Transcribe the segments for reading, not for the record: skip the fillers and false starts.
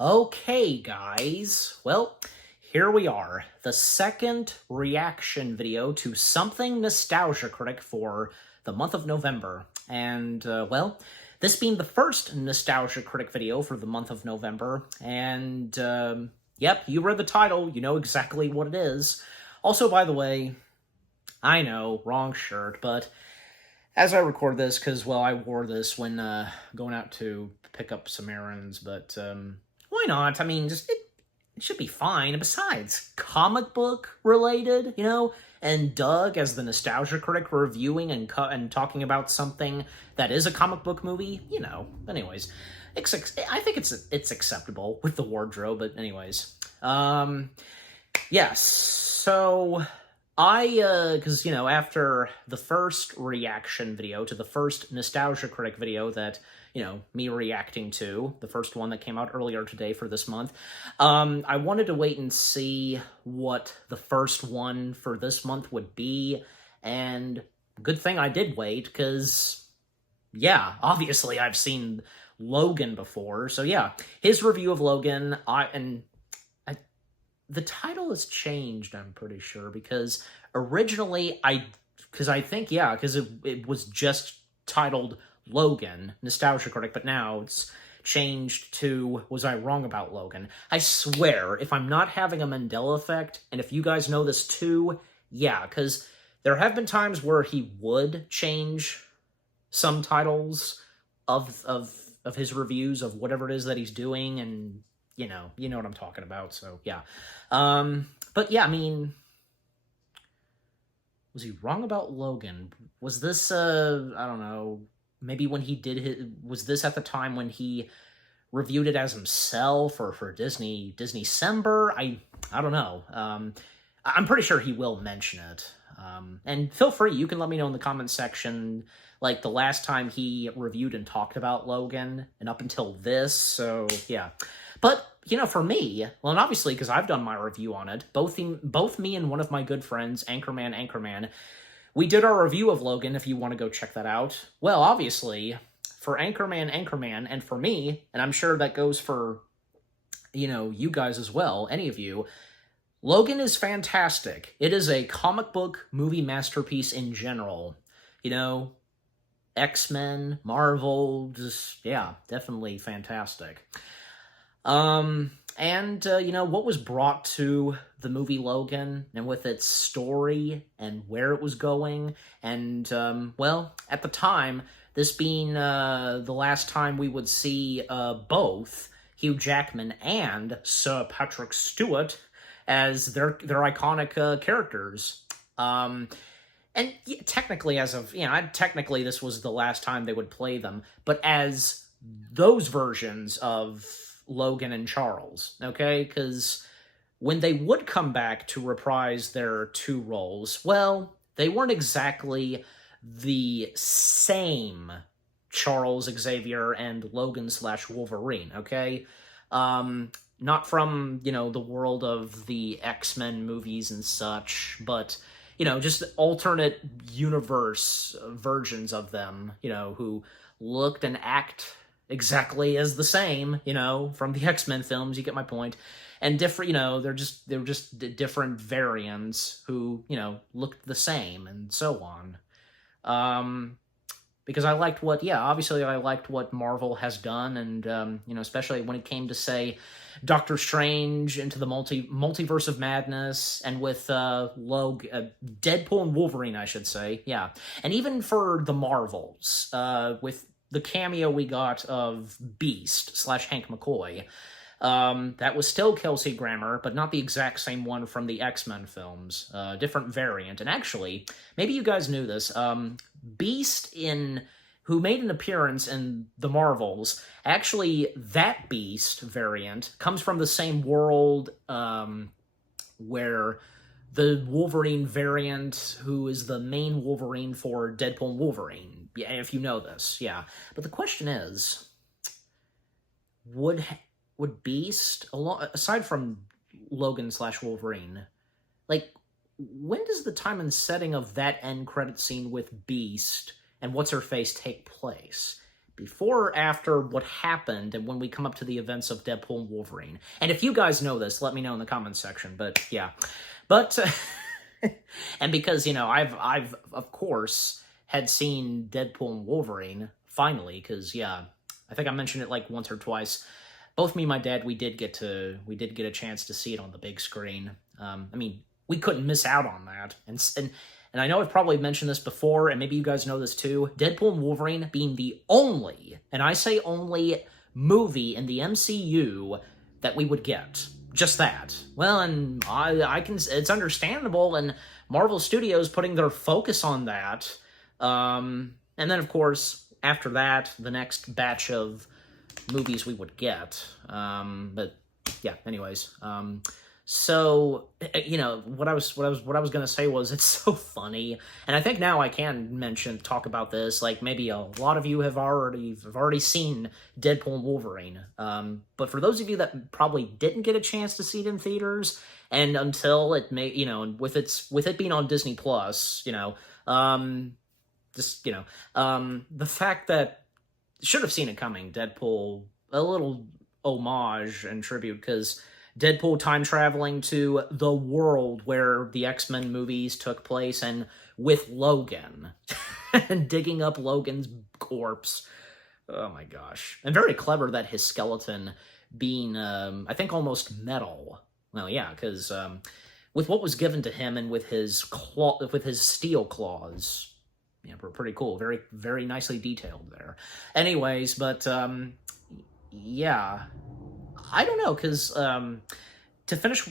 Okay, guys. Well, here we are. The second reaction video to something Nostalgia Critic for the month of November. And, well, this being the first Nostalgia Critic video for the month of November. And, yep, you read the title. You know exactly what it is. Also, by the way, I know, wrong shirt, but as I record this, because, well, I wore this when going out to pick up some errands, but why not? I mean, just it should be fine. And besides, comic book related, you know? And Doug, as the Nostalgia Critic, reviewing and talking about something that is a comic book movie, you know. Anyways, I think it's acceptable with the wardrobe, but anyways. Yes, so because, you know, after the first reaction video to the first Nostalgia Critic video that, you know, me reacting to, the first one that came out earlier today for this month, I wanted to wait and see what the first one for this month would be, and good thing I did wait, because, yeah, obviously I've seen Logan before, so yeah, his review of Logan, the title has changed, I'm pretty sure, because originally because it was just titled Logan, Nostalgia Critic, but now it's changed to Was I Wrong About Logan? I swear, if I'm not having a Mandela effect, and if you guys know this too, yeah, because there have been times where he would change some titles of his reviews of whatever it is that he's doing, and you know what I'm talking about, so yeah. But yeah, I mean, was he wrong about Logan? Was this, I don't know, maybe when he did was this at the time when he reviewed it as himself, or for Disney December? I don't know. I'm pretty sure he will mention it. And feel free, you can let me know in the comments section, like, the last time he reviewed and talked about Logan, and up until this, so yeah. But, you know, for me, well, and obviously, because I've done my review on it, both me and one of my good friends, Anchorman, we did our review of Logan, if you want to go check that out. Well, obviously, for Anchorman, and for me, and I'm sure that goes for, you know, you guys as well, any of you, Logan is fantastic. It is a comic book movie masterpiece in general. You know, X-Men, Marvel, just, yeah, definitely fantastic. You know, what was brought to the movie Logan, and with its story, and where it was going, and, well, at the time, this being, the last time we would see, both Hugh Jackman and Sir Patrick Stewart as their iconic, characters. And yeah, technically, technically this was the last time they would play them, but as those versions of Logan and Charles, okay? Because when they would come back to reprise their two roles, well, they weren't exactly the same Charles Xavier and Logan/Wolverine, okay? Not from, you know, the world of the X-Men movies and such, but, you know, just alternate universe versions of them, you know, who looked and act exactly as the same, you know, from the X-Men films, you get my point. And different, you know, they're just different variants who, you know, looked the same, and so on. Because I liked obviously I liked what Marvel has done, and, you know, especially when it came to, say, Doctor Strange into the Multiverse of Madness, and with Deadpool and Wolverine, I should say, yeah. And even for the Marvels, with the cameo we got of Beast/Hank McCoy, that was still Kelsey Grammer, but not the exact same one from the X-Men films. Different variant. And actually, maybe you guys knew this, Beast who made an appearance in the Marvels, actually, that Beast variant comes from the same world, where the Wolverine variant, who is the main Wolverine for Deadpool and Wolverine, yeah, if you know this, yeah. But the question is, would Beast, aside from Logan/Wolverine, like, when does the time and setting of that end credit scene with Beast and What's-Her-Face take place? before or after what happened and when we come up to the events of Deadpool and Wolverine. And if you guys know this, let me know in the comments section, but yeah. But, and because, you know, I've of course, had seen Deadpool and Wolverine, finally, because, yeah, I think I mentioned it like once or twice. Both me and my dad, we did get a chance to see it on the big screen. I mean, we couldn't miss out on that. And I know I've probably mentioned this before, and maybe you guys know this too, Deadpool and Wolverine being the only, and I say only, movie in the MCU that we would get. Just that. Well, and I can, it's understandable, and Marvel Studios putting their focus on that. And then, of course, after that, the next batch of movies we would get. But yeah, anyways. So, you know, what I was gonna say was, it's so funny, and I think now I can talk about this. Like, maybe a lot of you have already seen Deadpool and Wolverine. But for those of you that probably didn't get a chance to see it in theaters, and until it may, you know, with it being on Disney Plus, you know, the fact that should have seen it coming, Deadpool, a little homage and tribute, because Deadpool time traveling to the world where the X-Men movies took place, and with Logan, and digging up Logan's corpse. Oh my gosh. And very clever that his skeleton being, I think, almost metal. Well, yeah, because with what was given to him and with his steel claws, yeah, pretty cool. Very, very nicely detailed there. Anyways, but, yeah, I don't know, because, to finish,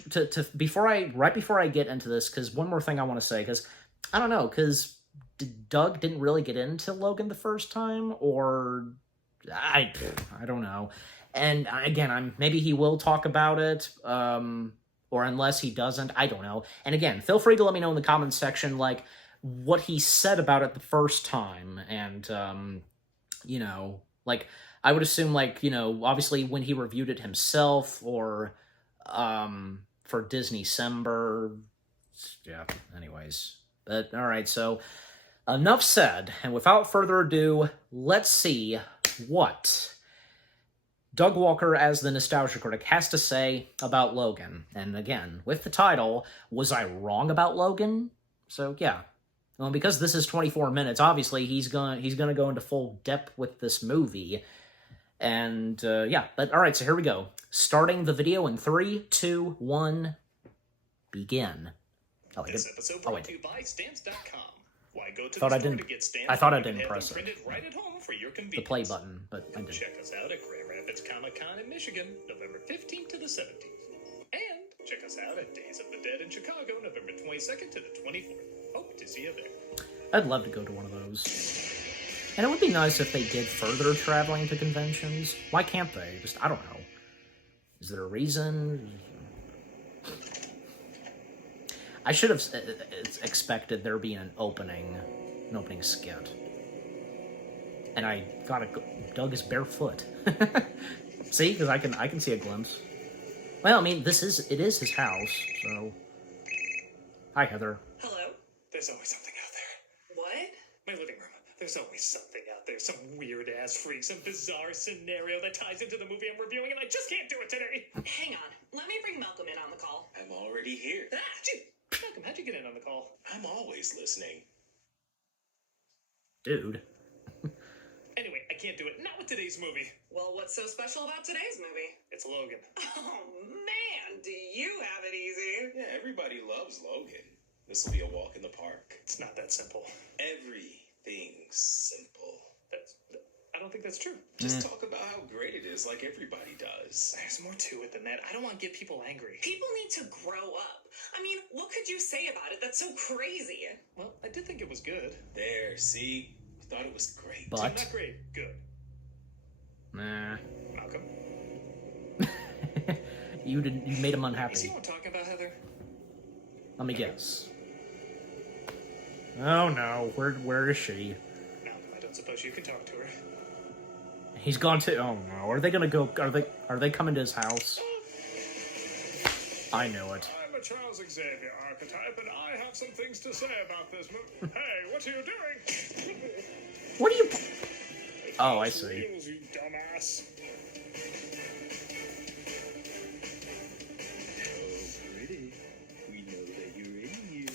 right before I get into this, because one more thing I want to say, because, I don't know, because Doug didn't really get into Logan the first time, or, I don't know, and, again, maybe he will talk about it, or unless he doesn't, I don't know, and again, feel free to let me know in the comments section, like, what he said about it the first time, and, you know, like, I would assume, like, you know, obviously when he reviewed it himself, or, for Disney December, yeah, anyways. But, alright, so, enough said, and without further ado, let's see what Doug Walker, as the Nostalgia Critic, has to say about Logan. And again, with the title, was I wrong about Logan? So, yeah. Well, because this is 24 minutes, obviously he's gonna go into full depth with this movie. And, yeah, but alright, so here we go. Starting the video in 3, 2, 1, begin. Oh, this episode brought to you by Stamps.com. Why go to the store to get stamps? I thought I didn't press it. Right at home for your convenience. The play button, but I didn't. Check us out at Grand Rapids Comic-Con in Michigan, November 15th to the 17th. And check us out at Days of the Dead in Chicago, November 22nd to the 24th. Hope to see you there. I'd love to go to one of those. And it would be nice if they did further traveling to conventions. Why can't they? Just, I don't know. Is there a reason? I should have expected there being an opening skit. And I thought Doug is barefoot. See, because I can see a glimpse. Well, I mean, it is his house, so. Hi, Heather. Hello? There's always something out there. What? My living room. There's always something out there. Some weird-ass freak, some bizarre scenario that ties into the movie I'm reviewing, and I just can't do it today. Hang on. Let me bring Malcolm in on the call. I'm already here. Dude, Malcolm, how'd you get in on the call? I'm always listening. Dude. Anyway, I can't do it. Not with today's movie. Well, what's so special about today's movie? It's Logan. Oh, man, do you have it easy? Yeah, everybody loves Logan. This will be a walk in the park. It's not that simple. Everything's simple. I don't think that's true. Just talk about how great it is like everybody does. There's more to it than that. I don't want to get people angry. People need to grow up. I mean, what could you say about it that's so crazy? Well, I did think it was good. There, see? You thought it was great. But? Not great. Good. Nah. Malcolm? You made him You unhappy. see what I'm talking about, Heather? Let me guess. Oh no, where is she? Malcolm, I don't suppose you can talk to her. He's gone to. Oh no, are they gonna go? Are they coming to his house? I knew it. I'm a Charles Xavier archetype, and I have some things to say about this movie. Hey, what are you doing? What are you? Oh, I see. Wheels, you dumbass. Pretty. We know that you're in here.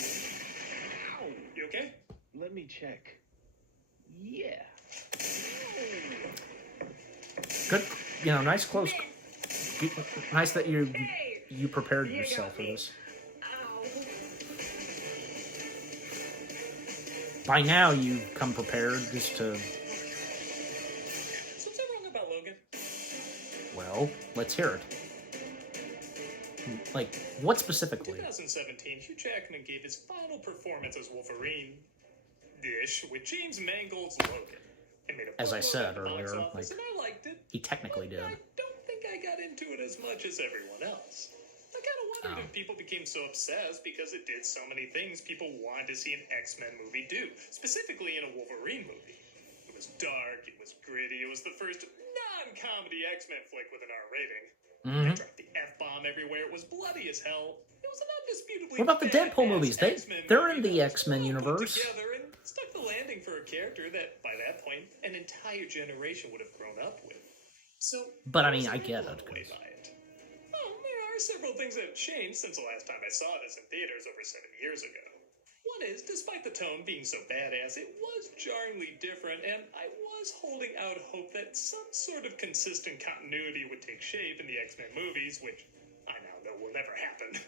Ow! You okay? Let me check. Yeah. Good, nice close. Nice that you prepared You yourself got for me. this. Ow. By now, you've come prepared just to. So what's that wrong about Logan? Well, let's hear it. Like, what specifically? 2017, Hugh Jackman gave his final performance as Wolverine-ish with James Mangold's Logan. It made a As I boatload said at the box earlier, office, like, and I liked it. he technically But did. I don't think I got into it as much as everyone else. I kind of wondered Oh. if people became so obsessed because it did so many things people wanted to see an X-Men movie do, specifically in a Wolverine movie. It was dark, it was gritty, it was the first non-comedy X-Men flick with an R rating. They dropped the F-bomb everywhere, it was bloody as hell. It was an undisputably What about the Deadpool badass movies? X-Men They're movie in the that was X-Men well put universe. together and stuck the landing for a character that, by that point, an entire generation would have grown up with. So, But, I mean, was I get blown it, away 'cause- by it. Well, there are several things that have changed since the last time I saw this in theaters over 7 years ago. One is, despite the tone being so badass, it was jarringly different, and I was holding out hope that some sort of consistent continuity would take shape in the X-Men movies, which I now know will never happen.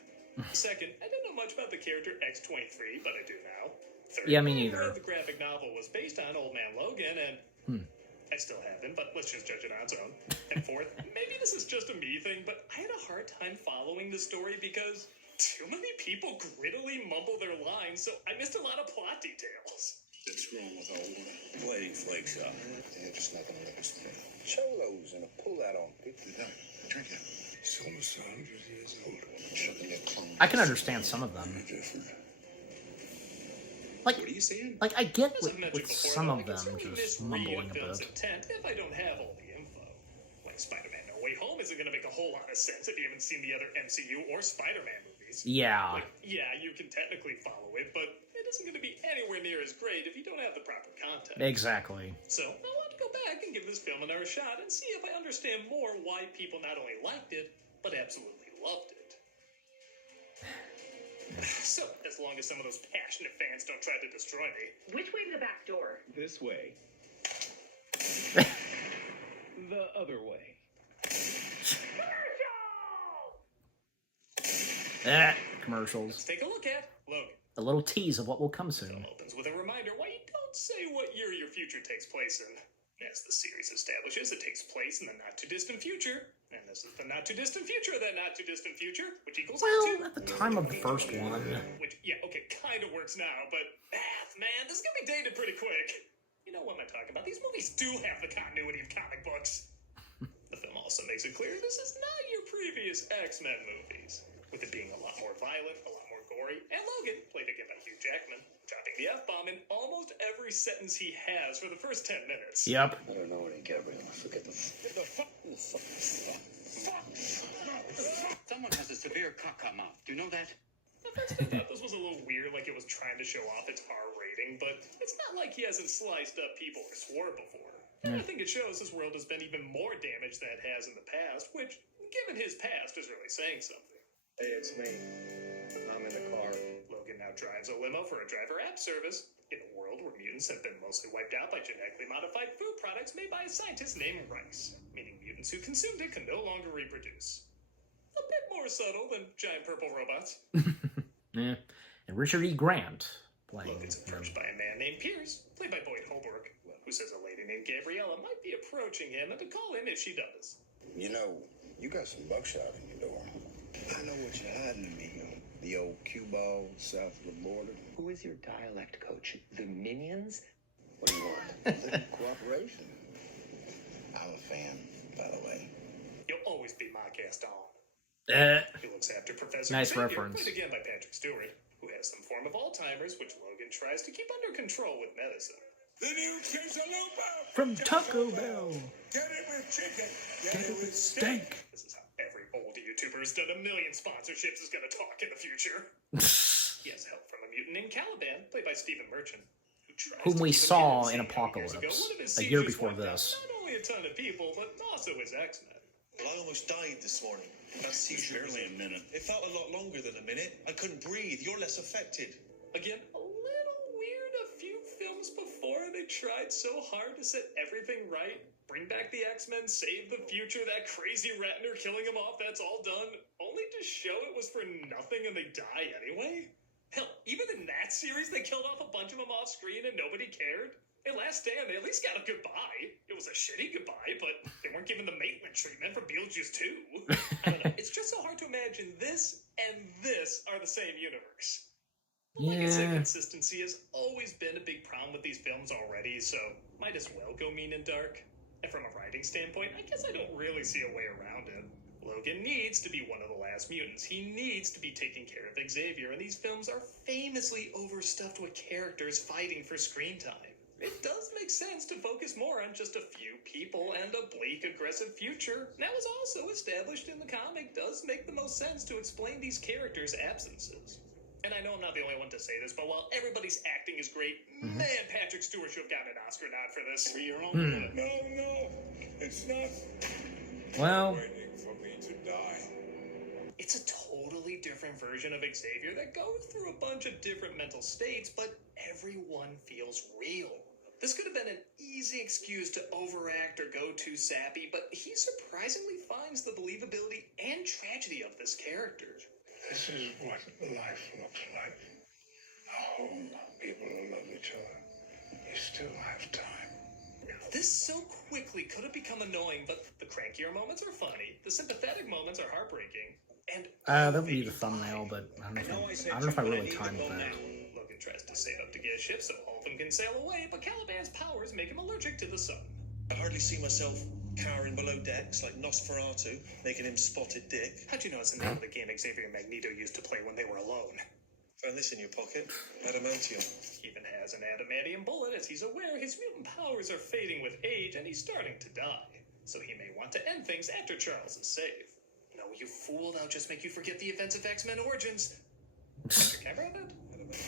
Second, I didn't know much about the character X-23, but I do now. Third, Yeah, me I neither. read the graphic novel was based on Old Man Logan, and I still haven't, but let's just judge it on its own. And fourth, maybe this is just a me thing, but I had a hard time following the story because too many people grittily mumble their lines, so I missed a lot of plot details. What's wrong with old Bloody flakes up. They're just not gonna let us know. Cholos and pull that on people. No, drink it. He's almost 100 years old. Chucking their clones. I can understand some of them. Different. Like, What are you saying? like I get As I've mentioned with before, some though, of I can them certainly just misread mumbling a film's bit. intent if I don't have all the info. Like Spider-Man No Way Home isn't going to make a whole lot of sense if you haven't seen the other MCU or Spider-Man movies. Yeah. Like, yeah, you can technically follow it, but it isn't going to be anywhere near as great if you don't have the proper context. Exactly. So I want to go back and give this film another shot and see if I understand more why people not only liked it, but absolutely loved it. So, as long as some of those passionate fans don't try to destroy me, Which way to the back door? This way. The other way. Commercials. let's take a look at Logan. A little tease of what will come soon. Film opens with a reminder why you don't say what year your future takes place in. As the series establishes, it takes place in the not-too-distant future. And this is the not-too-distant future of that not-too-distant future, which equals Well, to... at the time of the first one, Which, yeah, okay, kind of works now, but math, man, this is gonna be dated pretty quick. You know what am I talking about? These movies do have the continuity of comic books. The film also makes it clear this is not your previous X-Men movies, with it being a lot more violent, a lot more gory, and Logan, played again by Hugh Jackman, dropping the F-bomb in almost every sentence he has for the first 10 minutes. yep. I don't know what he got rid of. Forget the fuck. Someone has a severe caca mouth. Do you know that? At first I thought this was a little weird, like it was trying to show off its R rating, but it's not like he hasn't sliced up people or swore before. And I think it shows his world has been even more damaged than it has in the past, which, given his past, is really saying something. Hey, it's me. I'm in the car. Logan now drives a limo for a driver app service in a world where mutants have been mostly wiped out by genetically modified food products made by a scientist named Rice, meaning mutants who consumed it can no longer reproduce. A bit more subtle than giant purple robots. Yeah. And Richard E. Grant playing. Logan's approached by a man named Pierce, played by Boyd Holbrook, who says a lady named Gabriella might be approaching him and to call him if she does. You know, you got some buckshot in your door. I know what you're hiding to me. The old cue ball south of the border. Who is your dialect coach? The Minions? What do you want? A little cooperation. I'm a fan, by the way. You'll always be my Gaston. He looks after Professor Nice Xavier, reference. played again by Patrick Stewart, who has some form of Alzheimer's, which Logan tries to keep under control with medicine. The new quesadilla From Taco Bell. Get it with chicken. Get it with steak. This is how every old YouTuber who's done a million sponsorships is going to talk in the future. He has help from a mutant named Caliban, played by Stephen Merchant, who tries whom to we keep him saw hidden. in See, years ago, Apocalypse, one of his a year seizures before wiped out this. not only a ton of people, but also his X-Men. Well, I almost died this morning. That seizure was barely a minute. It felt a lot longer than a minute. I couldn't breathe. You're less affected. Again, a little weird. A few films before, they tried so hard to set everything right. Bring back the X-Men, save the future, that crazy Ratner killing him off, that's all done. Only to show it was for nothing and they die anyway? Hell, even in that series, they killed off a bunch of them off screen and nobody cared. In Last Stand, they at least got a goodbye. It was a shitty goodbye, but they weren't given the Maitland treatment from Beetlejuice 2. I don't know. It's just so hard to imagine this and this are the same universe. Like I said, consistency has always been a big problem with these films already, so might as well go mean and dark. And from a writing standpoint, I guess I don't really see a way around it. Logan needs to be one of the last mutants. He needs to be taking care of Xavier, and these films are famously overstuffed with characters fighting for screen time. It does make sense to focus more on just a few people and a bleak, aggressive future. That was also established in the comic. Does make the most sense to explain these characters' absences. And I know I'm not the only one to say this, but while everybody's acting is great, man, Patrick Stewart should have gotten an Oscar nod for this. For your own good. No, it's not. Well, Waiting for me to die. It's a totally different version of Xavier that goes through a bunch of different mental states, but everyone feels real. This could have been an easy excuse to overact or go too sappy, but he surprisingly finds the believability and tragedy of this character. This is what life looks like. A home, people who love each other. You still have time. This so quickly could have become annoying, but the crankier moments are funny, the sympathetic moments are heartbreaking, and that would be the thumbnail, but I don't know if I really timed that. Logan tries to save up to get a ship so all of them can sail away, but Caliban's powers make him allergic to the sun. I hardly see myself cowering below decks like Nosferatu, making him spotted dick. How'd you know it's the name of the game Xavier and Magneto used to play when they were alone? Found this in your pocket. Adamantium. He even has an adamantium bullet as he's aware his mutant powers are fading with age and he's starting to die. So he may want to end things after Charles is safe. No, you fool, that'll just make you forget the events of X-Men Origins. Can I grab it?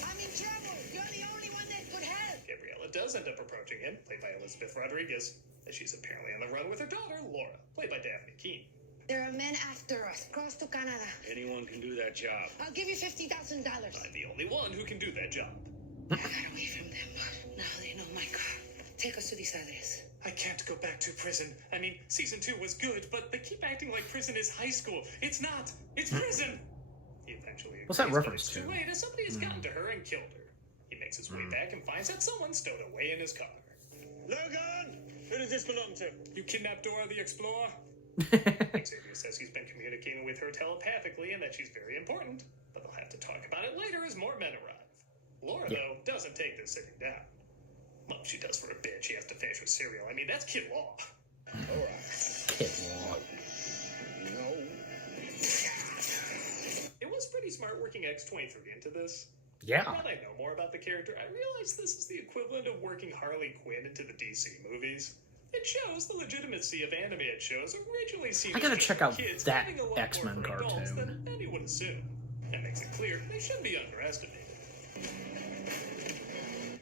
I'm in trouble. You're the only one that could help. Gabriella does end up approaching him, played by Elizabeth Rodriguez, as she's apparently on the run with her daughter, Laura, played by Daphne Keane. There are men after us. Cross to Canada. Anyone can do that job. I'll give you $50,000. I'm the only one who can do that job. I got away from them, but now they know my car. Take us to this address. I can't go back to prison. I mean, season 2 was good, but they keep acting like prison is high school. It's not. It's prison. He eventually What's that agrees, but reference it's to? too late as somebody has gotten to her and killed her. He makes his way back and finds that someone stowed away in his car. Logan! Who does this belong to? You kidnapped Dora the Explorer? Xavier says he's been communicating with her telepathically and that she's very important, but they'll have to talk about it later as more men arrive. Laura, though, doesn't take this sitting down. Well, she does for a bit. She has to finish with cereal. I mean, that's kid law. All right. Kid Law. No. It was pretty smart working X-23 into this. Yeah. Now that I know more about the character, I realize this is the equivalent of working Harley Quinn into the DC movies. It shows the legitimacy of animated shows originally seen I gotta as check for out kids that having a lot X-Men more for adults cartoon. than many would assume. That makes it clear they shouldn't be underestimated.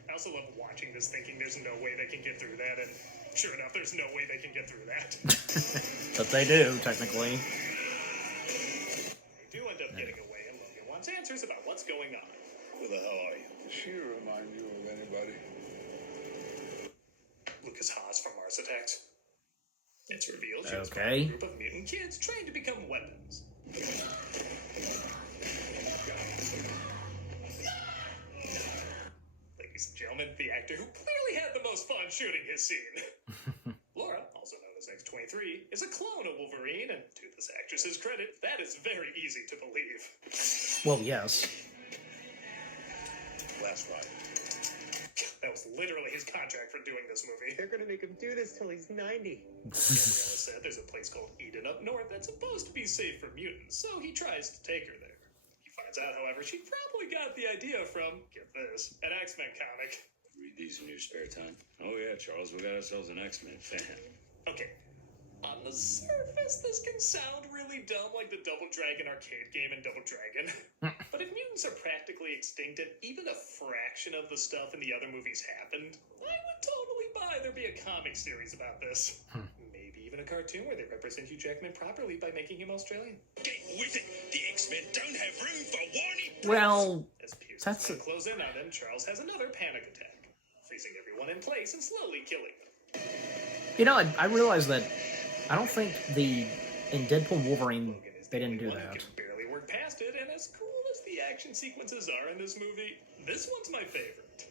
I also love watching this thinking there's no way they can get through that, and sure enough, there's no way they can get through that. But they do, technically. They do end up getting away, and Logan wants answers about what's going on. Who the hell are you? Does she remind you of anybody? Lucas Haas from Mars Attacks. It's revealed she was part of Okay. a group of mutant kids trained to become weapons. Ladies and gentlemen, the actor who clearly had the most fun shooting his scene. Laura, also known as X-23, is a clone of Wolverine, and to this actress's credit, that is very easy to believe. Well, yes. Last ride. That was literally his contract for doing this movie. They're gonna make him do this till he's 90. Gabriella said there's a place called Eden up north that's supposed to be safe for mutants, so he tries to take her there. He finds out, however, she probably got the idea from, get this, an X-Men comic. Read these in your spare time. Oh yeah, Charles, we got ourselves an X-Men fan. Okay, on the surface, this can sound really dumb like the Double Dragon arcade game in Double Dragon. But if mutants are practically extinct and even a fraction of the stuff in the other movies happened, I would totally buy there be a comic series about this. Maybe even a cartoon where they represent Hugh Jackman properly by making him Australian. Get with it. The X-Men don't have room for whiny. Well, As Pierce's that's men close in on them, Charles has another panic attack, freezing everyone in place and slowly killing them. You know, I realized that I don't think in Deadpool and Wolverine, Logan is they the didn't do only one who that. can barely work past it, and as cool as the action sequences are in this movie, this one's my favorite.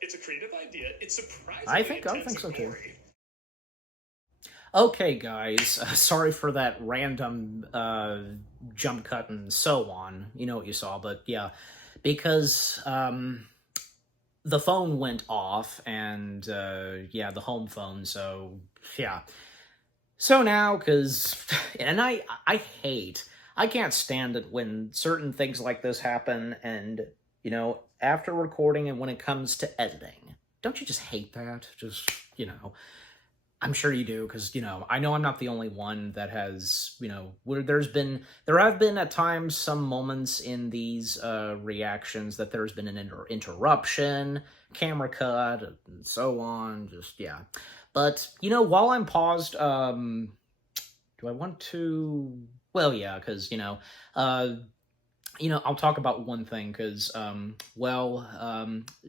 It's a creative idea. It's surprisingly I intense think so and too. gory. Okay, guys, sorry for that random jump cut and so on. You know what you saw, but yeah, because the phone went off, and yeah, the home phone, so yeah. So now, and I can't stand it when certain things like this happen, and, you know, after recording and when it comes to editing. Don't you just hate that? Just, you know, I'm sure you do, because, you know, I know I'm not the only one that has, you know, where there have been at times some moments in these reactions that there's been an interruption, camera cut, and so on, just, yeah. But, you know, while I'm paused, do I want to, well, yeah, because, you know, I'll talk about one thing, because,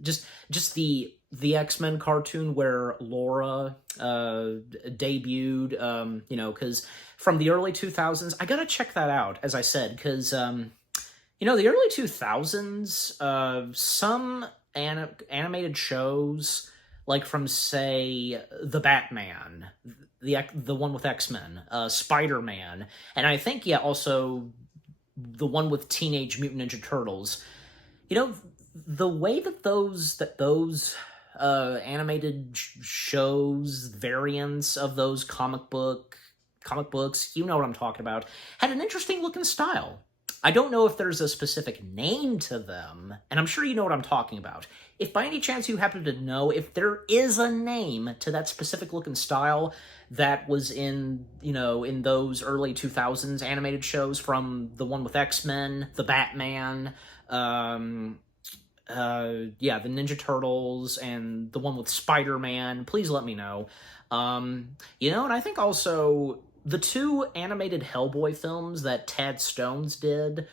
just the X-Men cartoon where Laura debuted, you know, because from the early 2000s, I gotta check that out, as I said, because, you know, the early 2000s, some animated shows, like from, say, The Batman, the one with X-Men, Spider-Man, and I think, yeah, also the one with Teenage Mutant Ninja Turtles, you know, the way that those animated shows, variants of those comic books, you know what I'm talking about, had an interesting looking style. I don't know if there's a specific name to them, and I'm sure you know what I'm talking about. If by any chance you happen to know if there is a name to that specific looking style that was in, you know, in those early 2000s animated shows, from the one with X-Men, the Batman, yeah, the Ninja Turtles, and the one with Spider-Man, please let me know. You know, and I think also the two animated Hellboy films that Tad Stones did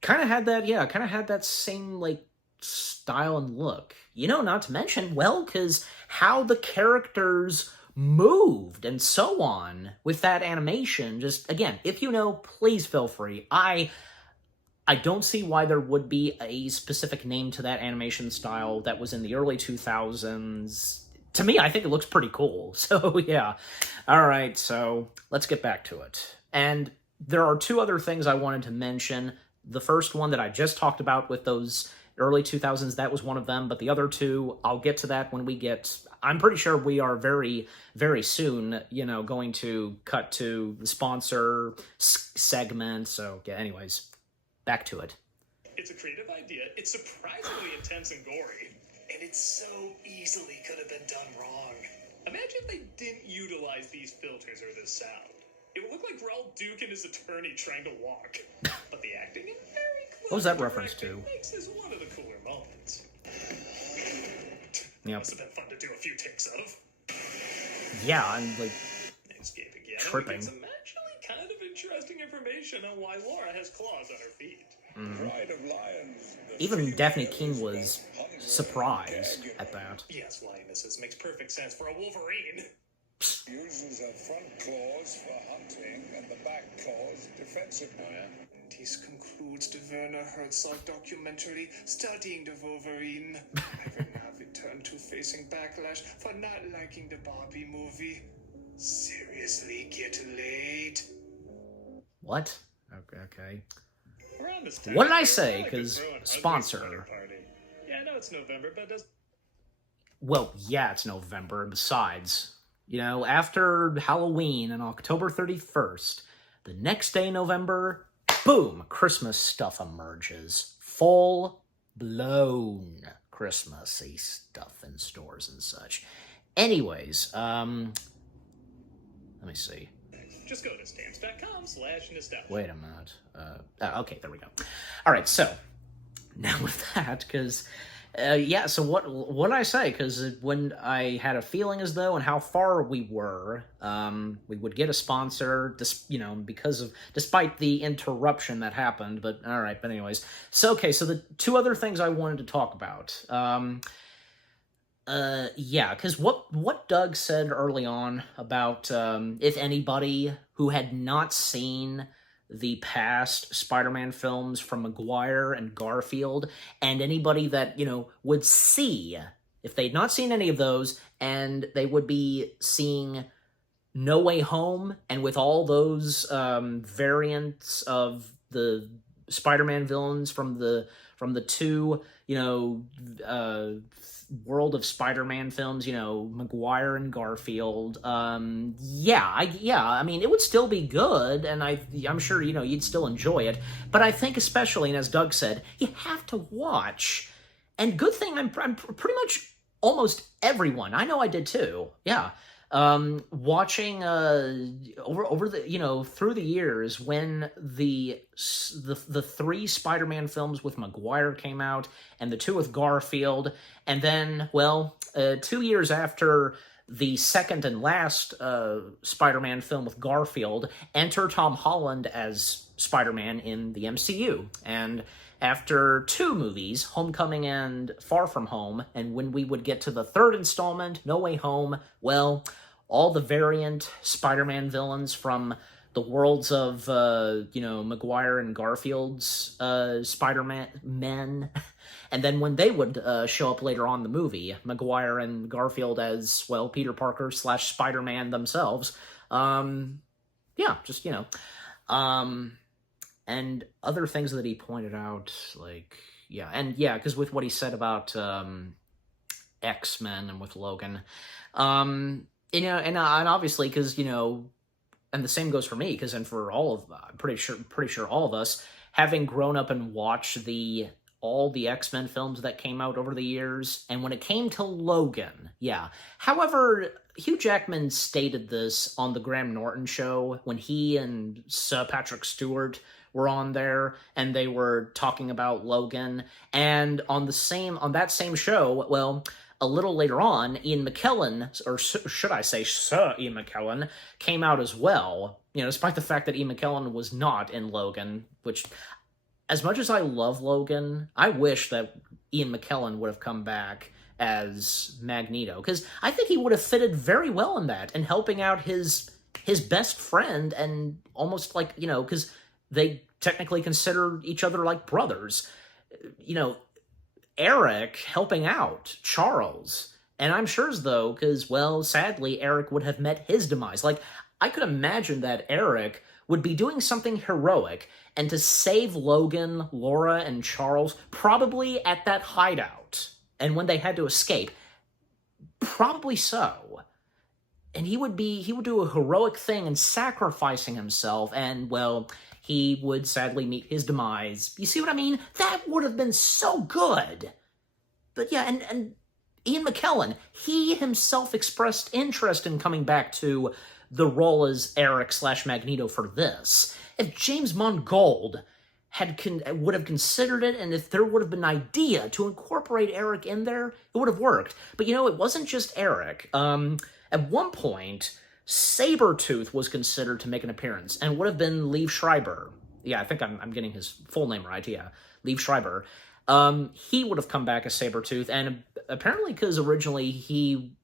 kind of had that same, like, style and look. You know, not to mention, well, because how the characters moved and so on with that animation. Just, again, if you know, please feel free. I don't see why there would be a specific name to that animation style that was in the early 2000s. To me, I think it looks pretty cool. So, yeah. All right, so let's get back to it. And there are two other things I wanted to mention. The first one that I just talked about with those early 2000s, that was one of them. But the other two, I'll get to that when we get... I'm pretty sure we are very, very soon, you know, going to cut to the sponsor segment. So, yeah, anyways, back to it. It's a creative idea. It's surprisingly intense and gory. And it so easily could have been done wrong. Imagine if they didn't utilize these filters or this sound. It would look like Raul Duke and his attorney trying to walk. But the acting and very close What was that reference to? makes this one of the cooler moments. Yep. Must have been fun to do a few takes of. Yeah, I'm, like, Escape again. tripping. Some actually kind of interesting information on why Laura has claws on her feet. Pride of lions. Even Daphne King was surprised at that. Yes, lionesses makes perfect sense for a Wolverine. Uses her front claws for hunting and the back claws defensive. And this concludes the Werner Herzog documentary, Studying the Wolverine. I will now return to facing backlash for not liking the Barbie movie. Seriously, get laid. What? Okay. Around this time, What did I there's say? like a 'Cause growing ugly sponsor. sweater party. Yeah, I know it's November, but does Well, yeah, it's November, and besides, you know, after Halloween and October 31st, the next day, November, boom, Christmas stuff emerges. Full-blown Christmassy stuff in stores and such. Anyways, let me see. just go to stamps.com/nostalgia. Wait a minute. Okay, there we go. All right, so now with that, because yeah, so what did I say? Because when I had a feeling as though and how far we were, we would get a sponsor, because of despite the interruption that happened. But all right, but anyways, so okay, so the two other things I wanted to talk about, yeah, because what Doug said early on about if anybody who had not seen the past Spider-Man films from Maguire and Garfield, and anybody that, would see, if they'd not seen any of those, and they would be seeing No Way Home, and with all those variants of the Spider-Man villains from the two, World of Spider-Man films, Maguire and Garfield. I mean, it would still be good, and I'm sure, you'd still enjoy it, but I think especially, and as Doug said, you have to watch, and good thing I'm pretty much almost everyone, I know I did too, yeah, watching over the through the years when the three Spider-Man films with Maguire came out and the two with Garfield, and then 2 years after the second and last Spider-Man film with Garfield, enter Tom Holland as Spider-Man in the MCU. And after two movies, Homecoming and Far From Home, and when we would get to the third installment, No Way Home, all the variant Spider-Man villains from the worlds of, Maguire and Garfield's Spider-Man men. And then when they would show up later on in the movie, Maguire and Garfield as, Peter Parker / Spider-Man themselves. And other things that he pointed out, because with what he said about X-Men and with Logan, and obviously, because, and the same goes for me, because, and for all of, I'm pretty sure all of us, having grown up and watched all the X-Men films that came out over the years, and when it came to Logan, yeah. However, Hugh Jackman stated this on the Graham Norton show when he and Sir Patrick Stewart were on there, and they were talking about Logan, and on that same show, a little later on, Ian McKellen, or should I say Sir Ian McKellen, came out as well, despite the fact that Ian McKellen was not in Logan, which, as much as I love Logan, I wish that Ian McKellen would have come back as Magneto, because I think he would have fitted very well in that, and helping out his best friend, and almost like, because they technically consider each other like brothers, Eric helping out Charles. And I'm sure as though, because, sadly, Eric would have met his demise. Like, I could imagine that Eric would be doing something heroic, and to save Logan, Laura, and Charles, probably at that hideout, and when they had to escape, probably so. And he would do a heroic thing and sacrificing himself, and, he would sadly meet his demise. You see what I mean? That would have been so good. But yeah, and Ian McKellen, he himself expressed interest in coming back to the role as Eric / Magneto for this. If James Mangold would have considered it, and if there would have been an idea to incorporate Eric in there, it would have worked. But it wasn't just Eric. At one point, Sabretooth was considered to make an appearance, and would have been Liev Schreiber. Yeah, I think I'm getting his full name right, yeah. Liev Schreiber. He would have come back as Sabretooth, and apparently because originally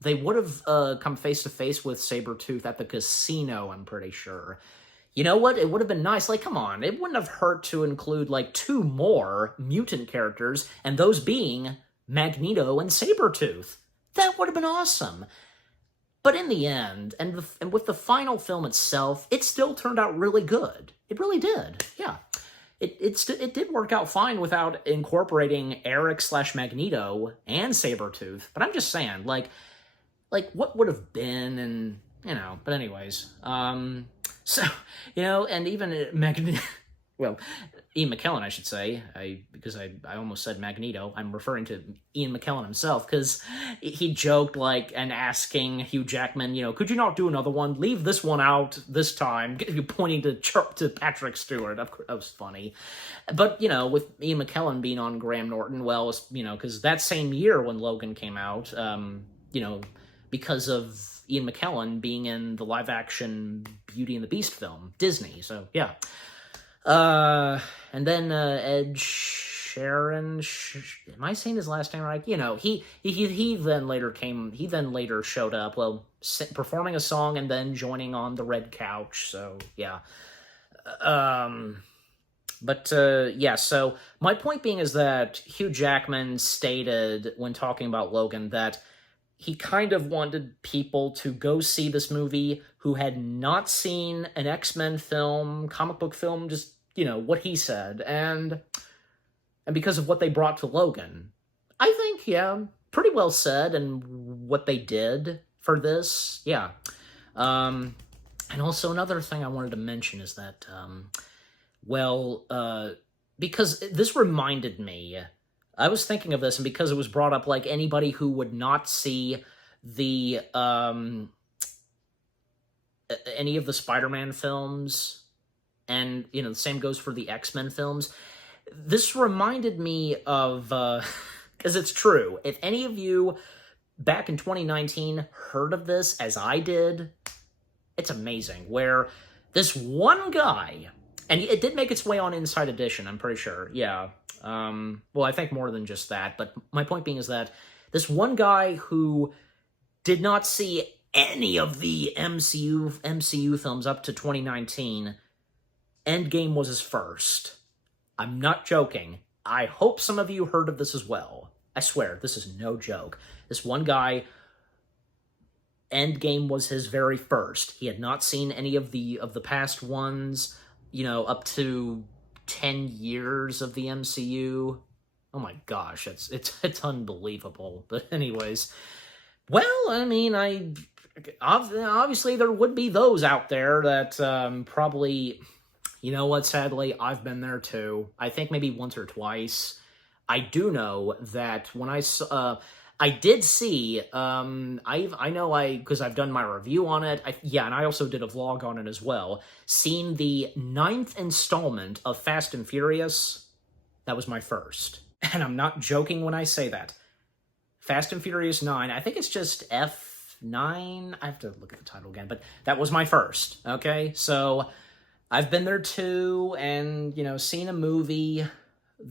they would have come face-to-face with Sabretooth at the casino, I'm pretty sure. You know what? It would have been nice. Like, come on. It wouldn't have hurt to include, two more mutant characters, and those being Magneto and Sabretooth. That would have been awesome. But in the end, and with the final film itself, it still turned out really good. It really did, yeah. It did work out fine without incorporating Eric / Magneto and Sabretooth. But I'm just saying, like what would have been, and, but anyways. So, and even well, Ian McKellen, I should say, because I almost said Magneto. I'm referring to Ian McKellen himself, because he joked, like, and asking Hugh Jackman, could you not do another one? Leave this one out this time. Pointing to Patrick Stewart. Of course, that was funny. But, with Ian McKellen being on Graham Norton, well, because that same year when Logan came out, because of Ian McKellen being in the live-action Beauty and the Beast film, Disney, so, yeah. And then, Ed Sheeran, am I saying his last name right? He then later showed up, well, performing a song and then joining on the red couch, so, yeah. So my point being is that Hugh Jackman stated when talking about Logan that he kind of wanted people to go see this movie who had not seen an X-Men film, comic book film, just, what he said, and because of what they brought to Logan. I think, yeah, pretty well said, and what they did for this, yeah. And also another thing I wanted to mention is that, because this reminded me, I was thinking of this, and because it was brought up, like, anybody who would not see the, any of the Spider-Man films, and, the same goes for the X-Men films, this reminded me of, because it's true, if any of you back in 2019 heard of this, as I did, it's amazing, where this one guy, and it did make its way on Inside Edition, I'm pretty sure, yeah. Well, I think more than just that, but my point being is that this one guy who did not see any of the MCU films up to 2019, Endgame was his first. I'm not joking. I hope some of you heard of this as well. I swear, this is no joke. This one guy, Endgame was his very first. He had not seen any of the past ones, up to 10 years of the MCU. Oh my gosh, it's unbelievable. But anyways, well, I mean, obviously there would be those out there that probably, sadly, I've been there too. I think maybe once or twice. I do know that when I did see, because I've done my review on it, and I also did a vlog on it as well, seen the 9th installment of Fast and Furious. That was my first. And I'm not joking when I say that. Fast and Furious 9, I think it's just F9, I have to look at the title again, but that was my first, okay? So, I've been there too, and, seen a movie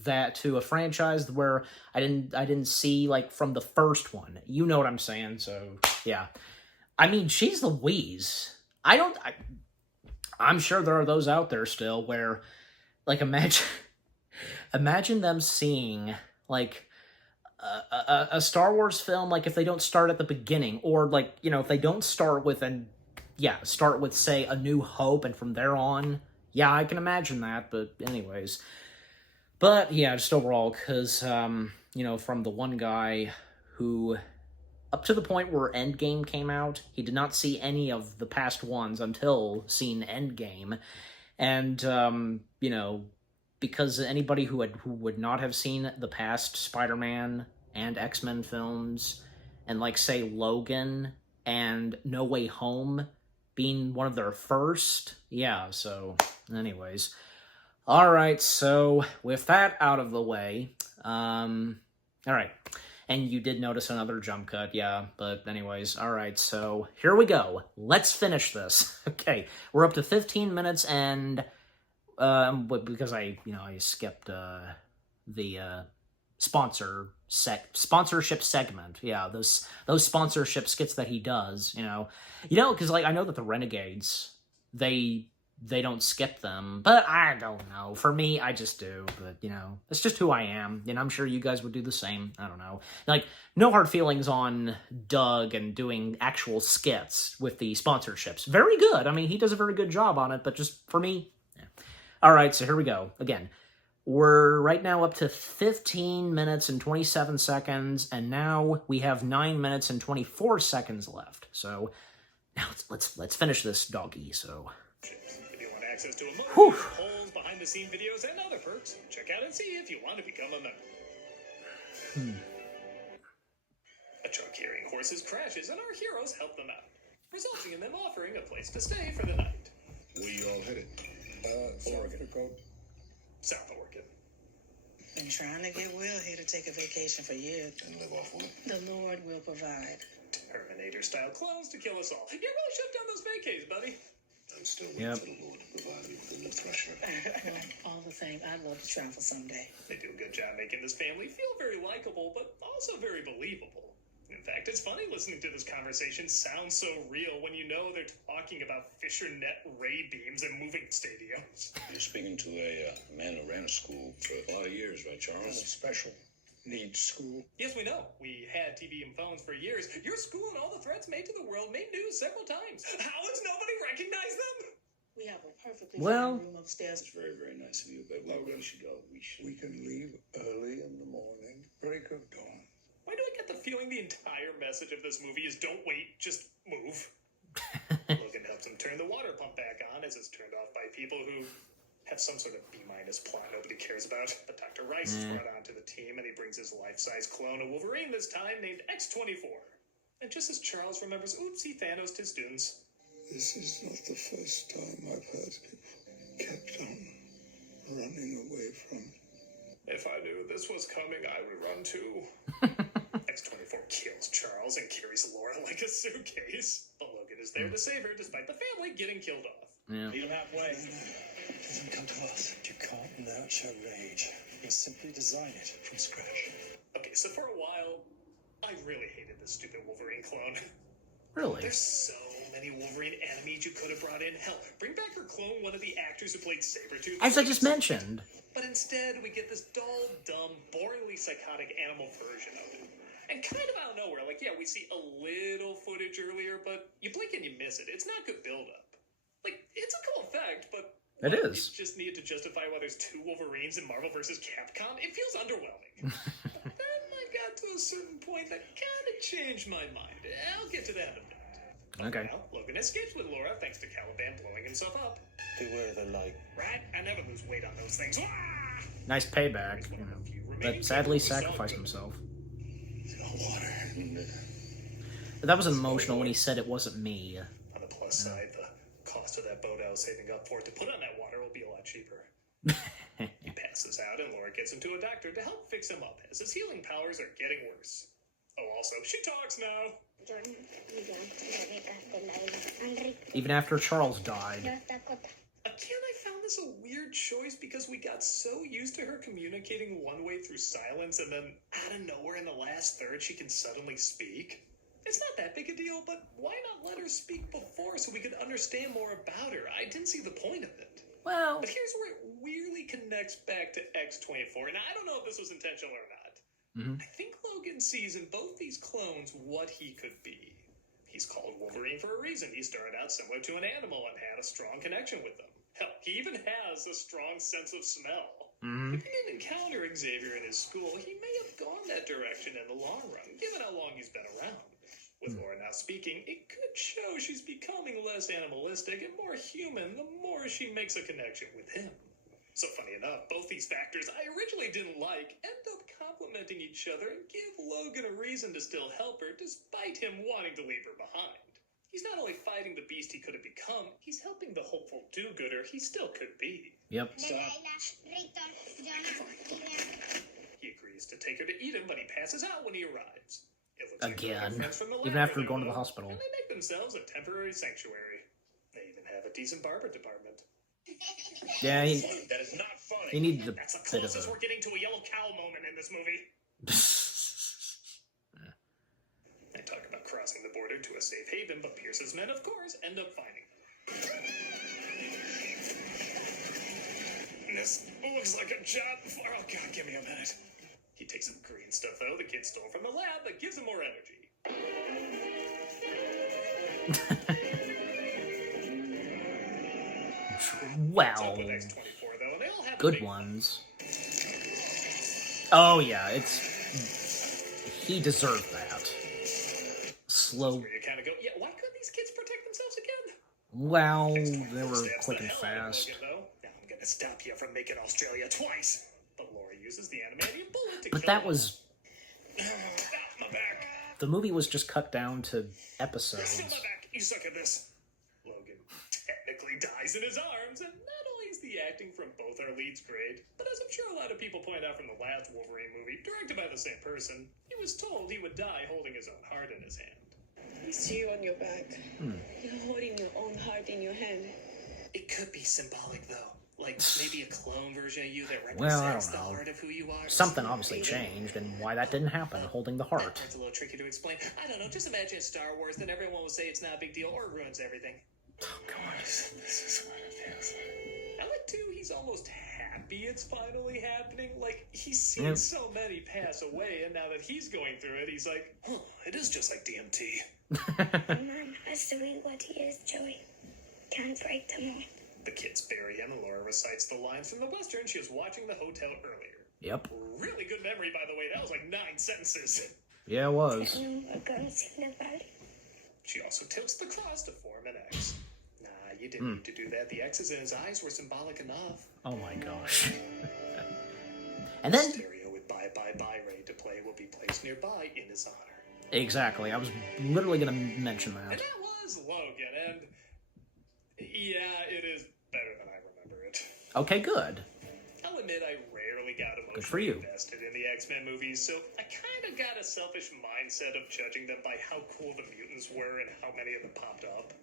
to a franchise where I didn't see, like, from the first one. You know what I'm saying, so, yeah. I mean, jeez Louise. I'm sure there are those out there still where, like, imagine them seeing, like, a Star Wars film, like, if they don't start at the beginning, or, like, if they don't start with, say, A New Hope, and from there on, yeah, I can imagine that, but anyways. But, yeah, just overall, because, from the one guy who, up to the point where Endgame came out, he did not see any of the past ones until seeing Endgame, and, because anybody who would not have seen the past Spider-Man and X-Men films, and, like, say, Logan and No Way Home being one of their first, yeah, so, anyways. Alright, so, with that out of the way, alright, and you did notice another jump cut, yeah, but anyways, alright, so, here we go. Let's finish this. Okay, we're up to 15 minutes, and because I skipped the sponsorship segment. Yeah, those sponsorship skits that he does. Because like I know that the Renegades they don't skip them, but I don't know. For me, I just do. But it's just who I am. I'm sure you guys would do the same. I don't know. Like no hard feelings on Doug and doing actual skits with the sponsorships. Very good. I mean, he does a very good job on it. But just for me. All right, so here we go. Again, we're right now up to 15 minutes and 27 seconds, and now we have 9 minutes and 24 seconds left. So now let's finish this doggy. So. If you want access to a holes behind behind-the-scene videos, and other perks. Check out and see if you want to become a member. A truck carrying horses crashes, and our heroes help them out, resulting in them offering a place to stay for the night. Where you all headed? Oregon. South Oregon. Been trying to get Will here to take a vacation for years. And live off what? The Lord will provide. Terminator-style clones to kill us all. You really should have done those vacays, buddy. I'm still waiting for the Lord to provide me with a new thresher. All the same, I'd love to travel someday. They do a good job making this family feel very likable, but also very believable. In fact, it's funny listening to this conversation sound so real when you know they're talking about Fisher net ray beams and moving stadiums. You're speaking to a man who ran a school for a lot of years, right, Charles? Special needs school. Yes, we know. We had TV and phones for years. Your school and all the threats made to the world made news several times. How has nobody recognized them? We have a perfectly Well- fine room upstairs. It's very, very nice of you, but we should go. We can leave early in the morning, break of dawn. Why do I get the feeling the entire message of this movie is don't wait, just move? Logan helps him turn the water pump back on as it's turned off by people who have some sort of B- plot nobody cares about. But Dr. Rice is brought onto the team, and he brings his life-size clone of Wolverine, this time named X-24. And just as Charles remembers, oops, he Thanos his students. This is not the first time I've heard kept on running away from. If I knew this was coming, I would run too. X-24 kills Charles and carries Laura like a suitcase. But Logan is there to save her despite the family getting killed off. Yeah. Meet him halfway. It doesn't come to us. You can't nurture rage. You simply design it from scratch. Okay, so for a while, I really hated this stupid Wolverine clone. Really? There's so many Wolverine enemies you could have brought in. Hell, bring back or clone one of the actors who played Sabretooth. As I just mentioned. But instead, we get this dull, dumb, boringly psychotic animal version of it. And kind of out of nowhere, like, yeah, we see a little footage earlier, but you blink and you miss it. It's not good build-up. Like, it's a cool effect, but... It is. You just need to justify why there's two Wolverines in Marvel vs. Capcom. It feels underwhelming. But then I got to a certain point that kind of changed my mind. I'll get to that in a minute. Okay. Now, Logan escapes with Laura thanks to Caliban blowing himself up. Beware the light. Right? I never lose weight on those things. Ah! Nice payback, you know. But sadly sacrificed himself. But that was emotional when he said it wasn't me. On the plus side, the cost of that boat I was saving up for to put on that water will be a lot cheaper. He passes out and Laura gets him to a doctor to help fix him up as his healing powers are getting worse. Oh, also, she talks now. Even after Charles died. Again, I found this a weird choice because we got so used to her communicating one way through silence, and then out of nowhere in the last third she can suddenly speak. It's not that big a deal, but why not let her speak before so we could understand more about her? I didn't see the point of it. Well, But here's where it weirdly connects back to X-24, and I don't know if this was intentional or not. I think Logan sees in both these clones what he could be. He's called Wolverine for a reason. He started out similar to an animal and had a strong connection with them. Hell, he even has a strong sense of smell. If he didn't encounter Xavier in his school, he may have gone that direction in the long run, given how long he's been around. With Laura now speaking, it could show she's becoming less animalistic and more human the more she makes a connection with him. So funny enough, both these factors I originally didn't like end up complementing each other and give Logan a reason to still help her despite him wanting to leave her behind. He's not only fighting the beast he could have become, he's helping the hopeful do-gooder he still could be. yep. He agrees to take her to eat him, but he passes out when he arrives. It looks like they're Again. friends from the Even lab after really going to the well, hospital. And they make themselves a temporary sanctuary. They even have a decent barber department. Yeah, That is not funny. he needed a That's the bit of closest a... we're getting to a yellow cow moment in this movie. They talk about crossing the border to a safe haven, but Pierce's men, of course, end up finding them. And this looks like a job for... Oh, God, give me a minute. He takes some green stuff, though, the kid stole from the lab that gives him more energy. Wow. With X-24, though, they all have Good big ones. Oh, yeah, it's... He deserved that. Slow... where you kind of go, yeah, why couldn't these kids protect themselves again? Well, they were Stabs quick the and hell out of fast. Logan, though. Now I'm gonna gonna stop you from making Australia twice. But Laura uses the adamantium bullet to But kill that him. was... My back. The movie was just cut down to Feel episodes. my back. You suck at this. Logan technically dies in his arms, and not only is the acting from both our leads great, but as I'm sure a lot of people point out from the last Wolverine movie, directed by the same person, he was told he would die holding his own heart in his hand. I see you on your back. You're holding your own heart in your hand. It could be symbolic, though. Like, maybe a clone version of you that Well, I represents don't the know. heart of who you are. Something obviously changed, and why that didn't happen, holding the That heart. part's a little tricky to explain. I don't know, just imagine Star Wars, then everyone will say it's not a big deal or it ruins everything. Oh, God. This is what it feels like. I like, too, he's almost happy it's finally happening. Like, he's seen Yep. so many pass away, and now that he's going through it, he's like, huh, it is just like DMT. Man has to be what he is, Joey. Can't break them all. The kids bury him, and Laura recites the lines from the Western she was watching the hotel earlier. Yep. Really good memory, by the way. That was like 9 sentences. Yeah, it was. We're going to see the valley. She also tilts the cross to form an X. Nah, you didn't need to do that. The X's in his eyes were symbolic enough. Oh my gosh. And then... Stereo with Bye Bye Bye ready to play will be placed nearby in his honor. Exactly, I was literally gonna mention And that. that was Logan, and yeah, it is better than I remember it. Okay, good. I'll admit I rarely got Good for you. emotionally invested in the X-Men movies, so I kind of got a selfish mindset of judging them by how cool the mutants were and how many of them popped up.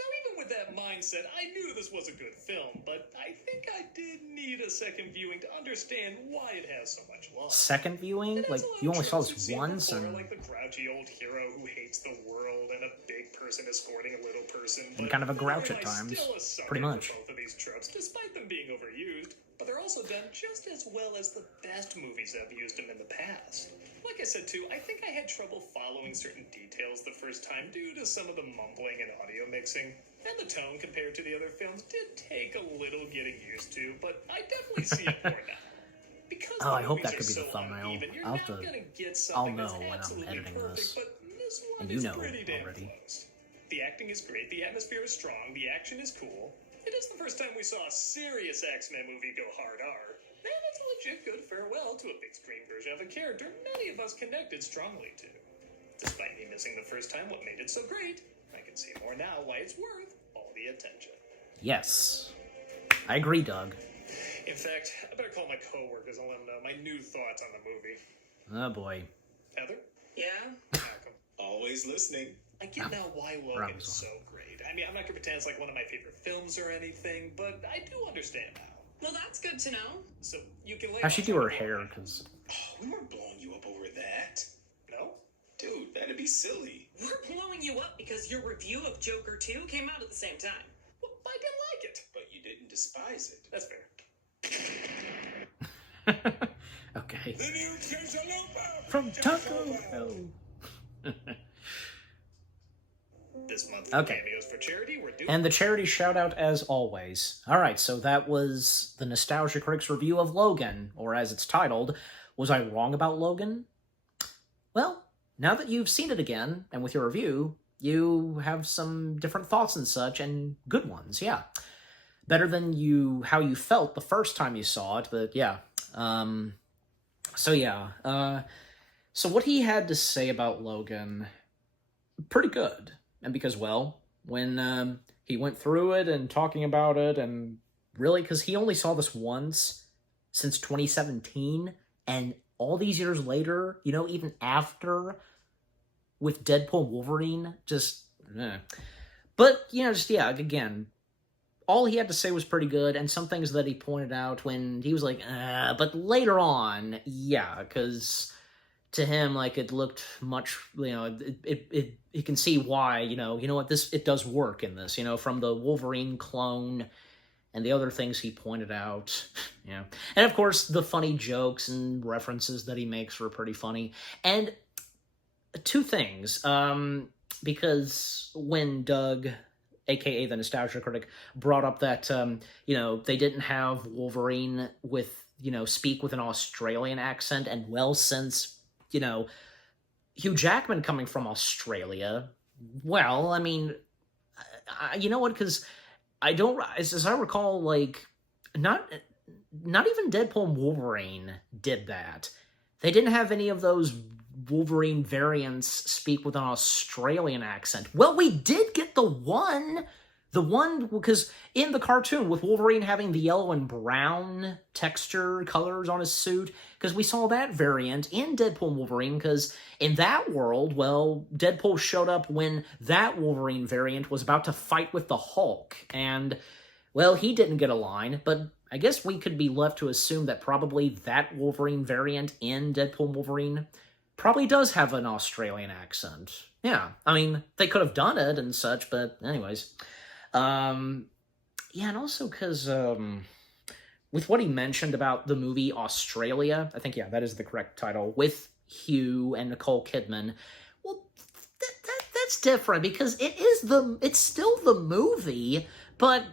Now, even with that mindset, I knew this was a good film, but I think I did need a second viewing to understand why it has so much love. Second viewing? It has Like, a lot you of only saw tropes this we've seen once, before, and... like the grouchy old hero who hates the world and a big person escorting a little person. But kind of a grouch I'm at times, still a sucker pretty for much. both of these tropes, despite them being overused. But they're also done just as well as the best movies that have used them in the past. Like I said too, I think I had trouble following certain details the first time due to some of the mumbling and audio mixing. And the tone compared to the other films did take a little getting used to, but I definitely see it more now. Because Oh, I the hope movies that are could be the so thumbnail. uneven, you're I'll not have to- gonna get I'll something know that's when I'm absolutely editing perfect, this. but this one And you is know pretty damn already. close. The acting is great, the atmosphere is strong, the action is cool. It is the first time we saw a serious X-Men movie go hard R. And it's a legit good farewell to a big screen version of a character many of us connected strongly to. Despite me missing the first time what made it so great, I can see more now why it's worth all the attention. Yes. I agree, Doug. In fact, I better call my coworkers and let them know my new thoughts on the movie. Oh boy. Heather? Yeah? Malcolm? Always listening. I get now why Logan Robin's is on. so great. I mean, I'm not gonna pretend it's like one of my favorite films or anything, but I do understand now. Well, that's good to know. So you can lay How'd she off do on her me. hair? Because Oh, we weren't blowing you up over that. No? Dude, that'd be silly. We're blowing you up because your review of Joker 2 came out at the same time. Well, I didn't like it. But you didn't despise it. That's fair. okay. The new Chancellor From Taco Bell. This month's Okay. cameos for charity we're doing. And the charity shout out as always. Alright, so that was the Nostalgia Critic's review of Logan, or as it's titled, Was I Wrong About Logan? Well, now that you've seen it again, and with your review, you have some different thoughts and such, and good ones, yeah. Better than how you felt the first time you saw it, but yeah. So what he had to say about Logan, pretty good. And because, well, when he went through it and talking about it, and really, because he only saw this once since 2017, and all these years later, you know, even after, with Deadpool and Wolverine, just, But, you know, just, yeah, again, all he had to say was pretty good, and some things that he pointed out when he was like, but later on, yeah, because to him, like, it looked much, you know, you can see why, you know what, it does work in this, you know, from the Wolverine clone and the other things he pointed out, yeah. And, of course, the funny jokes and references that he makes were pretty funny. And two things, because when Doug, aka the Nostalgia Critic, brought up that, you know, they didn't have Wolverine speak with an Australian accent, and well, since, you know, Hugh Jackman coming from Australia, well, I mean, you know what, because as I recall, like, not even Deadpool and Wolverine did that. They didn't have any of those Wolverine variants speak with an Australian accent. Well, we did get the one, because in the cartoon, with Wolverine having the yellow and brown texture colors on his suit, because we saw that variant in Deadpool and Wolverine, because in that world, well, Deadpool showed up when that Wolverine variant was about to fight with the Hulk, and, well, he didn't get a line, but I guess we could be left to assume that probably that Wolverine variant in Deadpool and Wolverine probably does have an Australian accent. Yeah, I mean, they could have done it and such, but anyways. Yeah, and also because, with what he mentioned about the movie Australia, I think, yeah, that is the correct title, with Hugh and Nicole Kidman, well, that's different, because it's still the movie, but,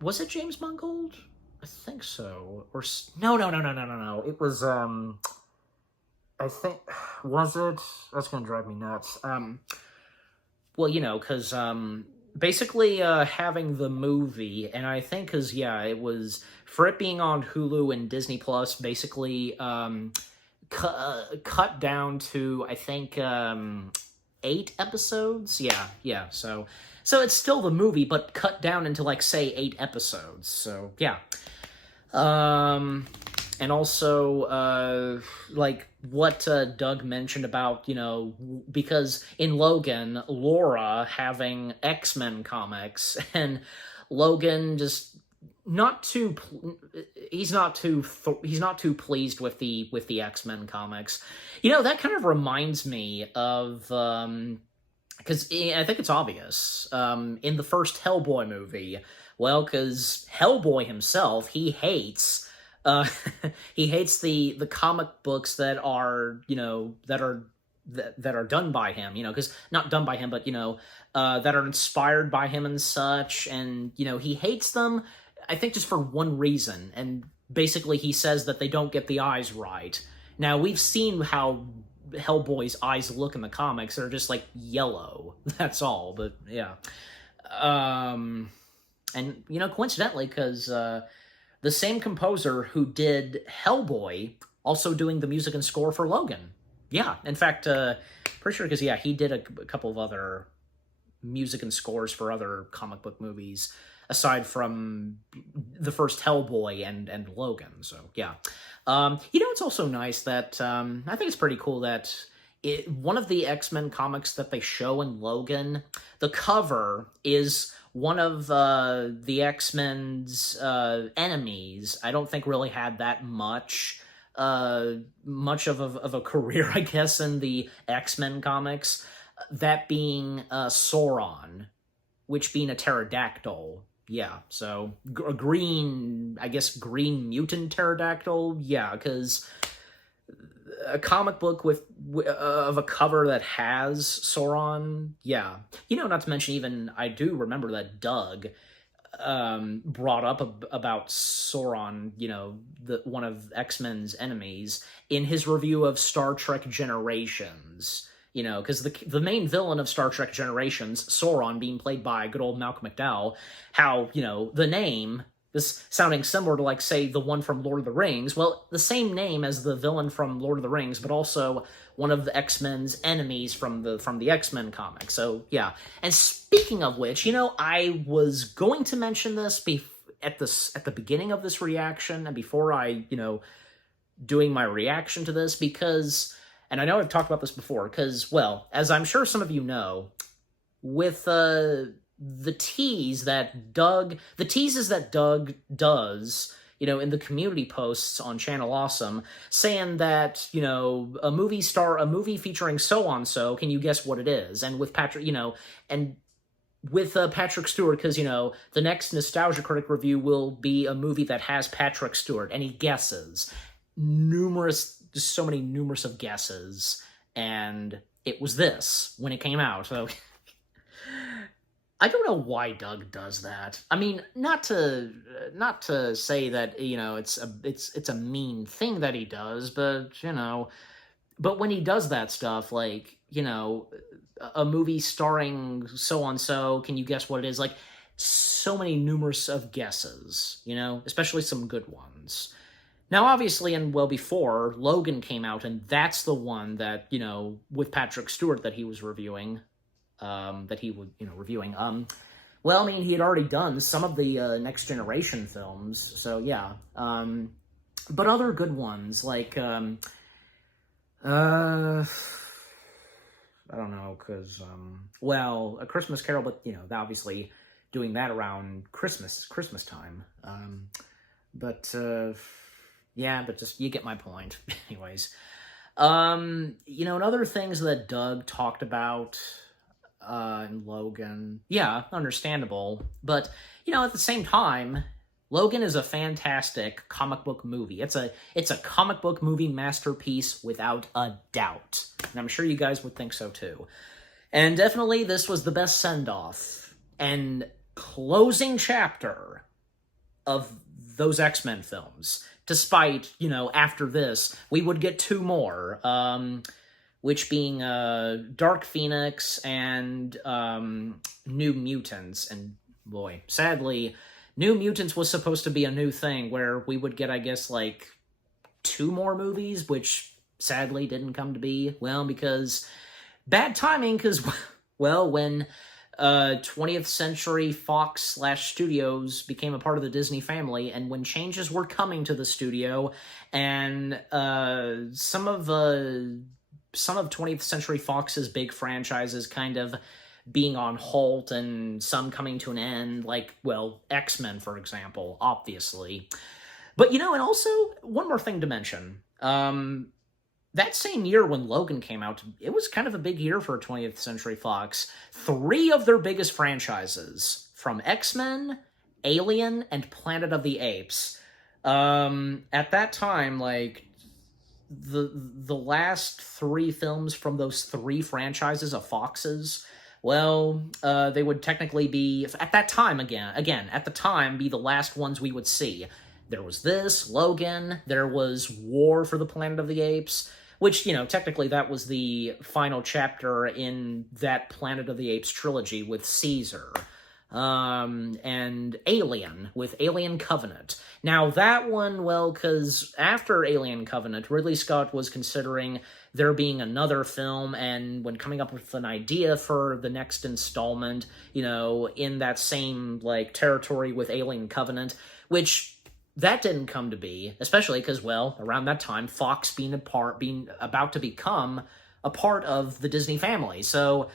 was it James Mangold? I think so. Or, no. It was, I think, was it? That's gonna drive me nuts. Well, because, basically, having the movie, and I think, because, yeah, it was, for it being on Hulu and Disney Plus, basically, cut down to, I think, 8 episodes? Yeah, so it's still the movie, but cut down into, like, say, 8 episodes, so, yeah. And also, like, what Doug mentioned about, because in Logan, Laura having X-Men comics, and Logan just he's not too pleased with the X-Men comics. That kind of reminds me of, because I think it's obvious, in the first Hellboy movie, well, because Hellboy himself, he hates the comic books that are that are done by him, because not done by him, but that are inspired by him and such, and he hates them, I think, just for one reason, and basically he says that they don't get the eyes right. Now, we've seen how Hellboy's eyes look in the comics. They're just like yellow, that's all, but yeah. And coincidentally, because the same composer who did Hellboy, also doing the music and score for Logan. Yeah, in fact, pretty sure, because, yeah, he did a couple of other music and scores for other comic book movies, aside from the first Hellboy and Logan, so, yeah. It's also nice that, I think it's pretty cool that one of the X-Men comics that they show in Logan, the cover is one of the X-Men's enemies. I don't think really had that much of a career, I guess, in the X-Men comics. That being Sauron, which being a pterodactyl. Yeah, so a green mutant pterodactyl. Yeah, because a comic book of a cover that has Sauron, yeah. Not to mention, even, I do remember that Doug brought up about Sauron, one of X-Men's enemies, in his review of Star Trek Generations. Because the main villain of Star Trek Generations, Sauron, being played by good old Malcolm McDowell, how, the name, this sounding similar to, like, say, the one from Lord of the Rings, well, the same name as the villain from Lord of the Rings, but also one of the X-Men's enemies from the X-Men comic, so, yeah. And speaking of which, I was going to mention this at the beginning of this reaction, and before I, doing my reaction to this, because, and I know I've talked about this before, because, well, as I'm sure some of you know, with, the teases that Doug does, in the community posts on Channel Awesome, saying that, a movie featuring so-on-so, can you guess what it is? And with Patrick, and with Patrick Stewart, because, the next Nostalgia Critic review will be a movie that has Patrick Stewart, and he guesses. Just so many numerous of guesses, and it was this when it came out, so... I don't know why Doug does that. I mean, not to say that, it's a mean thing that he does, but, but when he does that stuff, like, a movie starring so-on-so, can you guess what it is? Like, so many numerous of guesses, you know, especially some good ones. Now, obviously, and well before, Logan came out, and that's the one that, you know, with Patrick Stewart that he was reviewing, well, I mean, he had already done some of the Next Generation films, so yeah. But other good ones, like, I don't know, because, well, A Christmas Carol, but, you know, obviously doing that around Christmas time. Yeah, but just, you get my point. Anyways. You know, and other things that Doug talked about, in Logan, yeah, understandable. But, you know, at the same time, Logan is a fantastic comic book movie. It's a comic book movie masterpiece without a doubt. And I'm sure you guys would think so too. And definitely this was the best send-off and closing chapter of those X-Men films. Despite, you know, after this, we would get two more, which being Dark Phoenix and New Mutants. And boy, sadly, New Mutants was supposed to be a new thing where we would get, I guess, like, two more movies, which sadly didn't come to be. Well, because bad timing, because, well, when 20th Century Fox / Studios became a part of the Disney family, and when changes were coming to the studio, and some of 20th Century Fox's big franchises kind of being on halt and some coming to an end, like, well, X-Men, for example, obviously. But, you know, and also, one more thing to mention. That same year when Logan came out, it was kind of a big year for 20th Century Fox. 3 of their biggest franchises, from X-Men, Alien, and Planet of the Apes. At that time, like, the last 3 films from those 3 franchises of Fox's, well, they would technically be, at that time, again, at the time, be the last ones we would see. There was this, Logan, there was War for the Planet of the Apes, which, you know, technically that was the final chapter in that Planet of the Apes trilogy with Caesar. And Alien, with Alien Covenant. Now, that one, well, because after Alien Covenant, Ridley Scott was considering there being another film, and when coming up with an idea for the next installment, you know, in that same, like, territory with Alien Covenant, which that didn't come to be, especially because, well, around that time, Fox being about to become a part of the Disney family. So,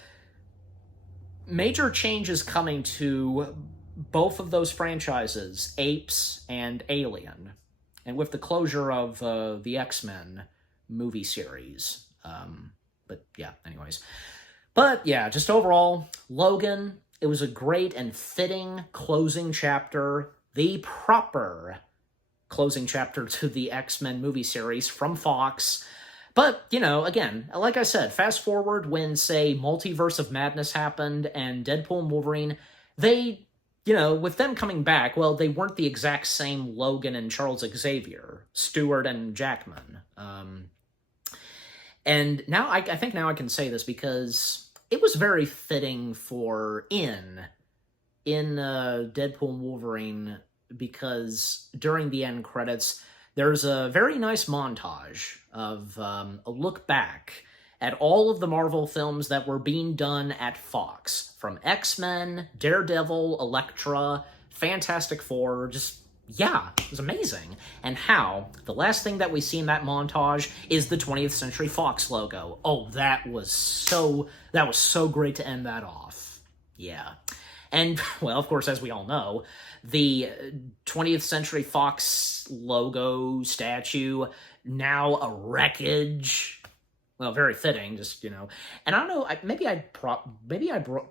major changes coming to both of those franchises, Apes and Alien, and with the closure of the X-Men movie series. But yeah, anyways. But yeah, just overall, Logan, it was a great and fitting closing chapter, the proper closing chapter to the X-Men movie series from Fox. But, you know, again, like I said, fast forward when, say, Multiverse of Madness happened and Deadpool and Wolverine, they, you know, with them coming back, well, they weren't the exact same Logan and Charles Xavier, Stewart and Jackman. And now, I think now I can say this because it was very fitting for in Deadpool and Wolverine, because during the end credits, there's a very nice montage of a look back at all of the Marvel films that were being done at Fox. From X-Men, Daredevil, Elektra, Fantastic Four, just, yeah, it was amazing. And how the last thing that we see in that montage is the 20th Century Fox logo. Oh, that was so great to end that off. Yeah. And, well, of course, as we all know, the 20th Century Fox logo statue, now a wreckage. Well, very fitting, just, you know. And I don't know, maybe I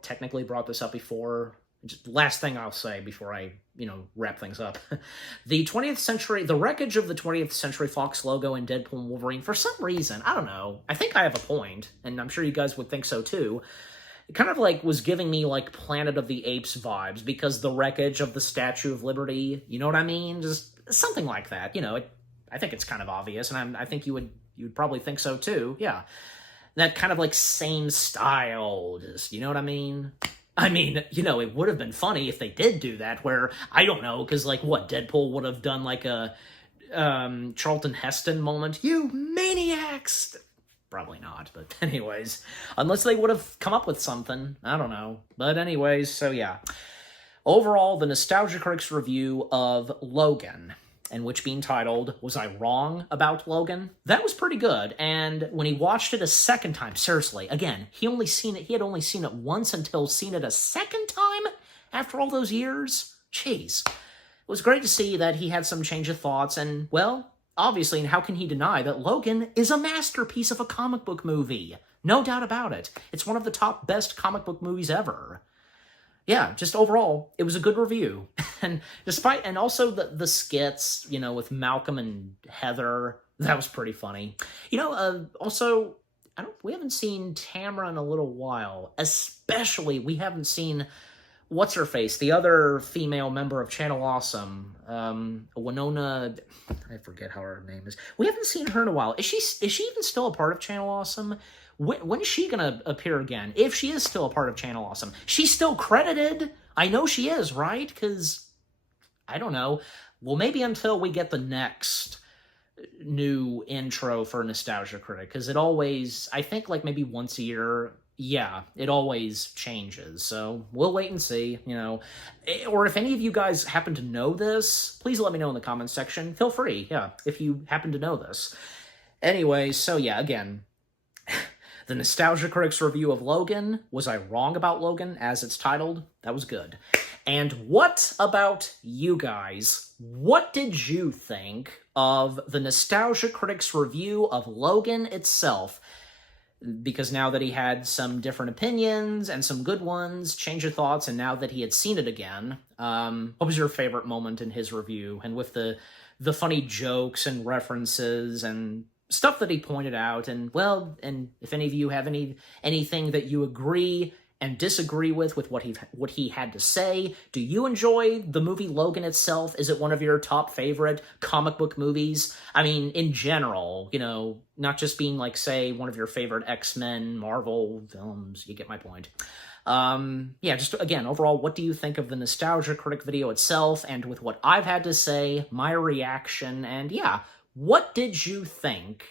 technically brought this up before. Just last thing I'll say before I, you know, wrap things up. The wreckage of the 20th Century Fox logo in Deadpool and Wolverine, for some reason, I don't know, I think I have a point, and I'm sure you guys would think so too. It kind of, like, was giving me, like, Planet of the Apes vibes, because the wreckage of the Statue of Liberty, you know what I mean? Just something like that, you know, I think it's kind of obvious, and I think you would probably think so too, yeah. That kind of, like, same style, just, you know what I mean? I mean, you know, it would have been funny if they did do that, where, I don't know, because, like, what, Deadpool would have done, like, a Charlton Heston moment? You maniacs! Probably not, but anyways. Unless they would have come up with something. I don't know. But anyways, so yeah. Overall, the Nostalgia Critics review of Logan, and which being titled, Was I Wrong About Logan? That was pretty good, and when he watched it a second time, seriously, again, he had only seen it once until seeing it a second time after all those years? Jeez. It was great to see that he had some change of thoughts, and, well, obviously, and how can he deny that Logan is a masterpiece of a comic book movie? No doubt about it. It's one of the top best comic book movies ever. Yeah, just overall, it was a good review. And also the skits, you know, with Malcolm and Heather, that was pretty funny. You know, also, we haven't seen Tamara in a little while. Especially, we haven't seen, what's-her-face, the other female member of Channel Awesome, Winona, I forget how her name is. We haven't seen her in a while. Is she even still a part of Channel Awesome? When is she gonna appear again? If she is still a part of Channel Awesome. She's still credited. I know she is, right? Because, I don't know. Well, maybe until we get the next new intro for Nostalgia Critic. Because it always, I think like maybe once a year, yeah, it always changes. So we'll wait and see, you know. Or if any of you guys happen to know this, please let me know in the comments section. Feel free, yeah, if you happen to know this. Anyway, so yeah, again, the Nostalgia Critics review of Logan, Was I Wrong About Logan, as it's titled? That was good. And what about you guys? What did you think of the Nostalgia Critics review of Logan itself? Because now that he had some different opinions and some good ones, change of thoughts, and now that he had seen it again, what was your favorite moment in his review? And with the funny jokes and references and stuff that he pointed out, and, well, and if any of you have anything that you agree and disagree with what he had to say, do you enjoy the movie Logan itself? Is it one of your top favorite comic book movies? I mean, in general, you know, not just being like, say, one of your favorite X-Men, Marvel films, you get my point. Yeah, just, again, overall, what do you think of the Nostalgia Critic video itself, and with what I've had to say, my reaction, and yeah, what did you think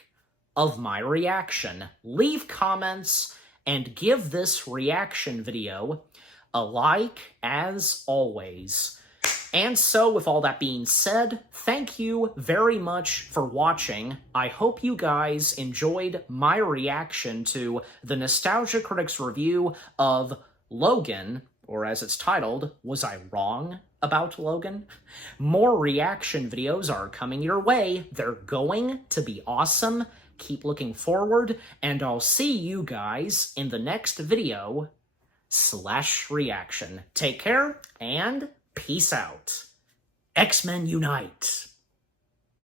of my reaction? Leave comments and give this reaction video a like, as always. And so, with all that being said, thank you very much for watching. I hope you guys enjoyed my reaction to the Nostalgia Critics review of Logan, or as it's titled, Was I Wrong About Logan? More reaction videos are coming your way. They're going to be awesome. Keep looking forward, and I'll see you guys in the next video / reaction. Take care, and peace out. X-Men Unite!